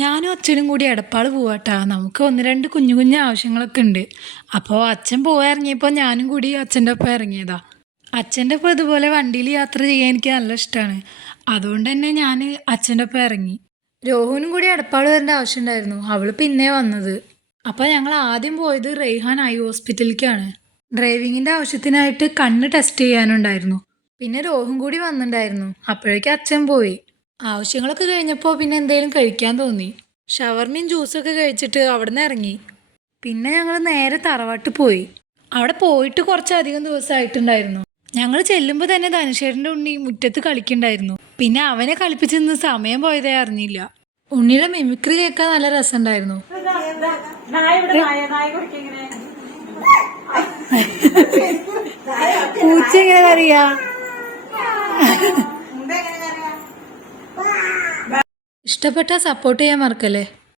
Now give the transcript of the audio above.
ഞാനും അച്ഛനും കൂടി എടപ്പാള് പോവാട്ടാ. നമുക്ക് ഒന്ന് രണ്ട് കുഞ്ഞു കുഞ്ഞു ആവശ്യങ്ങളൊക്കെ ഉണ്ട്. അപ്പോൾ അച്ഛൻ പോകാൻ ഇറങ്ങിയപ്പോൾ ഞാനും കൂടി അച്ഛൻ്റെ ഒപ്പം ഇറങ്ങിയതാ. അച്ഛൻ്റെ ഒപ്പം ഇതുപോലെ വണ്ടിയിൽ യാത്ര ചെയ്യാൻ എനിക്ക് നല്ല ഇഷ്ടമാണ്. അതുകൊണ്ട് തന്നെ ഞാൻ അച്ഛൻ്റെ ഒപ്പം ഇറങ്ങി. രോഹുവിനും കൂടി എടപ്പാള് വരേണ്ട ആവശ്യമുണ്ടായിരുന്നു. അവൾ പിന്നെ വന്നത്. അപ്പോൾ ഞങ്ങൾ ആദ്യം പോയത് റെയ്ഹാൻ ഐ ഹോസ്പിറ്റലിലേക്കാണ്. ഡ്രൈവിങ്ങിൻ്റെ ആവശ്യത്തിനായിട്ട് കണ്ണ് ടെസ്റ്റ് ചെയ്യാനുണ്ടായിരുന്നു. പിന്നെ രോഹും കൂടി വന്നിട്ടുണ്ടായിരുന്നു. അപ്പോഴേക്കും അച്ഛൻ പോയി. ആവശ്യങ്ങളൊക്കെ കഴിഞ്ഞപ്പോൾ പിന്നെ എന്തെങ്കിലും കഴിക്കാൻ തോന്നി. ഷവർമയും ജ്യൂസൊക്കെ കഴിച്ചിട്ട് അവിടെ നിന്ന് ഇറങ്ങി. പിന്നെ ഞങ്ങൾ നേരെ തറവാട്ട് പോയി. അവിടെ പോയിട്ട് കുറച്ചധികം ദിവസമായിട്ടുണ്ടായിരുന്നു. ഞങ്ങൾ ചെല്ലുമ്പോൾ തന്നെ ധനുഷേട്ടൻ്റെ ഉണ്ണി മുറ്റത്ത് കളിക്കുന്നുണ്ടായിരുന്നു. പിന്നെ അവനെ കളിപ്പിച്ച് നിന്ന് സമയം പോയതേ അറിഞ്ഞില്ല. ഉണ്ണിയുടെ മിമിക്രി കേൾക്കാൻ നല്ല രസമുണ്ടായിരുന്നു. പൂച്ച എങ്ങനെ അറിയാ? ഇഷ്ടപ്പെട്ടാൽ സപ്പോർട്ട് ചെയ്യാൻ മറക്കല്ലേ.